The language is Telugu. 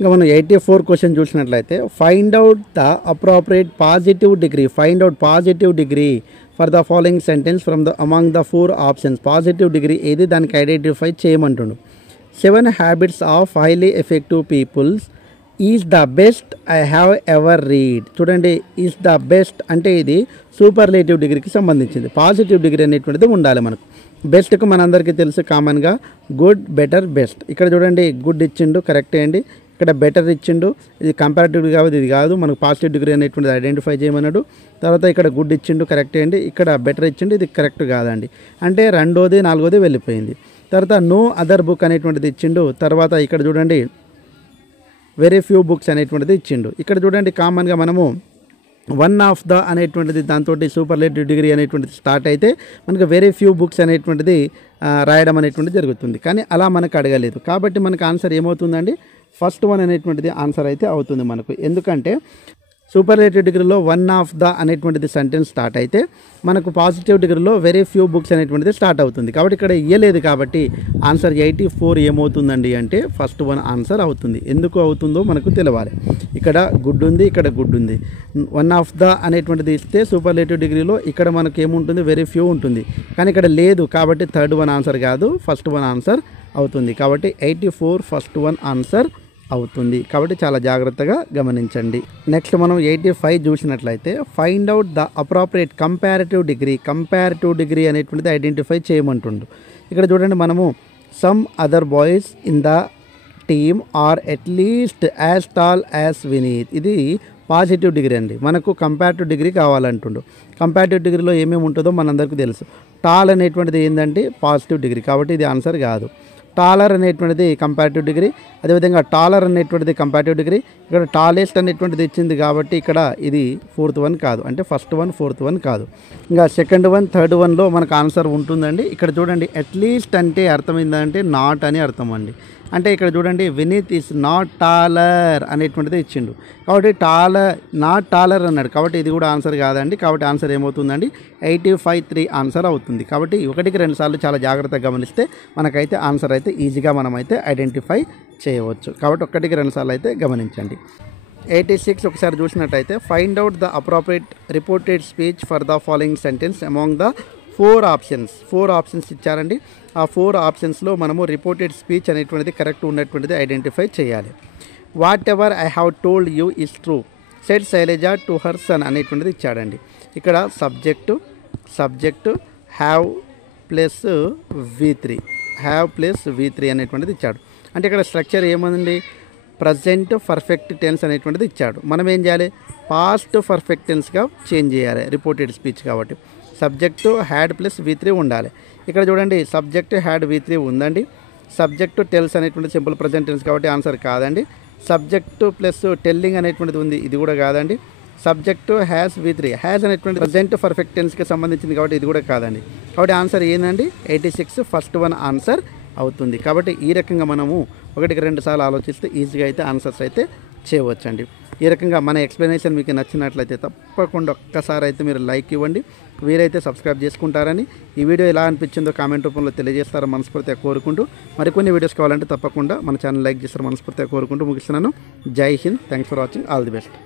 ఇంకా మనం 84 క్వశ్చన్ చూసినట్లయితే find out the appropriate positive degree for the following sentence from the among the 4 options. Positive degree ఏది దానికి ఐడెంటిఫై చేయమంటుండు. 7 habits of highly effective peoples is the best I have ever read. చూడండి, ఈజ్ ద బెస్ట్ అంటే ఇది సూపర్లేటివ్ డిగ్రీకి సంబంధించింది. పాజిటివ్ డిగ్రీ అనేటువంటిది ఉండాలి మనకు. బెస్ట్కు మనందరికీ తెలుసు కామన్గా గుడ్, బెటర్, బెస్ట్. ఇక్కడ చూడండి గుడ్ ఇచ్చిండు, కరెక్టే అండి. ఇక్కడ బెటర్ ఇచ్చిండు, ఇది కంపారిటివ్ కాబట్టి ఇది కాదు, మనకు పాజిటివ్ డిగ్రీ అనేటువంటిది ఐడెంటిఫై చేయమన్నాడు. తర్వాత ఇక్కడ గుడ్ ఇచ్చిండు, కరెక్టే అండి. ఇక్కడ బెటర్ ఇచ్చిండు, ఇది కరెక్ట్ కాదండి. అంటే రెండోది నాలుగోది వెళ్ళిపోయింది. తర్వాత నో అదర్ బుక్ అనేటువంటిది ఇచ్చిండు. తర్వాత ఇక్కడ చూడండి వెరీ ఫ్యూ బుక్స్ అనేటువంటిది ఇచ్చిండు. ఇక్కడ చూడండి కామన్గా మనము వన్ ఆఫ్ ద అనేటువంటిది దాంతో సూపర్లేటివ్ డిగ్రీ అనేటువంటిది స్టార్ట్ అయితే మనకు వెరీ ఫ్యూ బుక్స్ అనేటువంటిది రాయడం అనేటువంటిది జరుగుతుంది. కానీ అలా మనకు అడగలేదు కాబట్టి మనకు ఆన్సర్ ఏమవుతుందండి, ఫస్ట్ వన్ అనేటువంటిది ఆన్సర్ అయితే అవుతుంది మనకు. ఎందుకంటే సూపర్లేటివ్ డిగ్రీలో వన్ ఆఫ్ ద అనేటువంటిది సెంటెన్స్ స్టార్ట్ అయితే మనకు పాజిటివ్ డిగ్రీలో వెరీ ఫ్యూ బుక్స్ అనేటువంటిది స్టార్ట్ అవుతుంది. కాబట్టి ఇక్కడ ఇయ్యలేదు కాబట్టి ఆన్సర్ 84 ఏమవుతుందండి అంటే ఫస్ట్ వన్ ఆన్సర్ అవుతుంది. ఎందుకు అవుతుందో మనకు తెలవాలి. ఇక్కడ గుడ్ ఉంది, ఇక్కడ గుడ్ ఉంది. వన్ ఆఫ్ ద అనేటువంటిది ఇస్తే సూపర్లేటివ్ డిగ్రీలో ఇక్కడ మనకు ఏముంటుంది, వెరీ ఫ్యూ ఉంటుంది. కానీ ఇక్కడ లేదు కాబట్టి థర్డ్ వన్ ఆన్సర్ కాదు, ఫస్ట్ వన్ ఆన్సర్ అవుతుంది. కాబట్టి 84 ఫస్ట్ వన్ ఆన్సర్ అవుతుంది. కాబట్టి చాలా జాగ్రత్తగా గమనించండి. నెక్స్ట్ మనం 85 చూసినట్లయితే find out the appropriate comparative degree అనేటువంటిది ఐడెంటిఫై చేయమంటుండు. ఇక్కడ చూడండి మనము some other boys in the team are at least as tall as Vineet. ఇది పాజిటివ్ డిగ్రీ అండి. మనకు కంపారిటివ్ డిగ్రీ కావాలంటుండు. కంపారిటివ్ డిగ్రీలో ఏమేమి ఉంటుందో మనందరికీ తెలుసు. టాల్ అనేటువంటిది ఏంటంటే పాజిటివ్ డిగ్రీ కాబట్టి ఇది ఆన్సర్ కాదు. టాలర్ అనేటువంటిది కంపారిటివ్ డిగ్రీ, అదేవిధంగా టాలర్ అనేటువంటిది కంపారిటివ్ డిగ్రీ. ఇక్కడ టాలెస్ట్ అనేటువంటిది ఇచ్చింది కాబట్టి ఇక్కడ ఇది ఫోర్త్ వన్ కాదు, అంటే ఫస్ట్ వన్ ఫోర్త్ వన్ కాదు. ఇంకా సెకండ్ వన్ థర్డ్ వన్లో మనకు ఆన్సర్ ఉంటుందండి. ఇక్కడ చూడండి అట్లీస్ట్ అంటే అర్థం ఏంటంటే నాట్ అని అర్థం అండి. అంటే ఇక్కడ చూడండి వినీత్ ఈజ్ నాట్ టాలర్ అనేటువంటిది ఇచ్చిండు కాబట్టి నాట్ టాలర్ అన్నాడు కాబట్టి ఇది కూడా ఆన్సర్ కాదండి. కాబట్టి ఆన్సర్ ఏమవుతుందండి 85 ఆన్సర్ అవుతుంది. కాబట్టి 1కి 2 సార్లు చాలా జాగ్రత్తగా గమనిస్తే మనకైతే ఆన్సర్ అయితే ఈజీగా మనమైతే ఐడెంటిఫై చేయవచ్చు. కాబట్టి 1కి 2 సార్లు అయితే గమనించండి. 86 ఒకసారి చూసినట్టయితే find out the appropriate reported speech for the following sentence among the 4 options ఇచ్చారండి. ఆ 4 ఆప్షన్స్లో మనము రిపోర్టెడ్ స్పీచ్ అనేటువంటిది కరెక్ట్ ఉన్నటువంటిది ఐడెంటిఫై చేయాలి. Whatever I have told you is true said Shailaja to her son అనేటువంటిది ఇచ్చాడండి. ఇక్కడ సబ్జెక్టు హ్యావ్ ప్లస్ V3 అనేటువంటిది ఇచ్చాడు. అంటే ఇక్కడ స్ట్రక్చర్ ఏముందండి, ప్రజెంట్ పర్ఫెక్ట్ టెన్స్ అనేటువంటిది ఇచ్చాడు. మనం ఏం చేయాలి, పాస్ట్ పర్ఫెక్ట్ టెన్స్గా చేంజ్ చేయాలి రిపోర్టెడ్ స్పీచ్ కాబట్టి. సబ్జెక్టు హ్యాడ్ ప్లస్ V3 ఉండాలి. ఇక్కడ చూడండి సబ్జెక్టు హ్యాడ్ V3 ఉందండి. సబ్జెక్టు టెల్స్ అనేటువంటి సింపుల్ ప్రజెంట్ టెన్స్ కాబట్టి ఆన్సర్ కాదండి. సబ్జెక్టు ప్లస్ టెల్లింగ్ అనేటువంటిది ఉంది, ఇది కూడా కాదండి. సబ్జెక్టు హ్యాస్ V3 హ్యాస్ అనేటువంటి ప్రజెంట్ పర్ఫెక్ట్ టెన్స్కి సంబంధించింది కాబట్టి ఇది కూడా కాదండి. కాబట్టి ఆన్సర్ ఏంటండి 86 ఫస్ట్ వన్ ఆన్సర్ అవుతుంది. కాబట్టి ఈ రకంగా మనము 1కి 2 సార్లు ఆలోచిస్తే ఈజీగా అయితే ఆన్సర్స్ అయితే చేయవచ్చండి. ఈ రకంగా మన ఎక్స్ప్లెనేషన్ మీకు నచ్చినట్లయితే తప్పకుండా ఒక్కసారి అయితే మీరు లైక్ ఇవ్వండి, వీరైతే సబ్స్క్రైబ్ చేసుకుంటారని. ఈ వీడియో ఎలా అనిపించిందో కామెంట్ రూపంలో తెలియజేస్తారని మనస్ఫూర్తిగా కోరుకుంటూ మరికొన్ని వీడియోస్ కావాలంటే తప్పకుండా మన ఛానల్ లైక్ చేస్తారు మనస్ఫూర్తిగా కోరుకుంటూ ముగిస్తున్నాను. జై Hind, thanks for watching, all the best.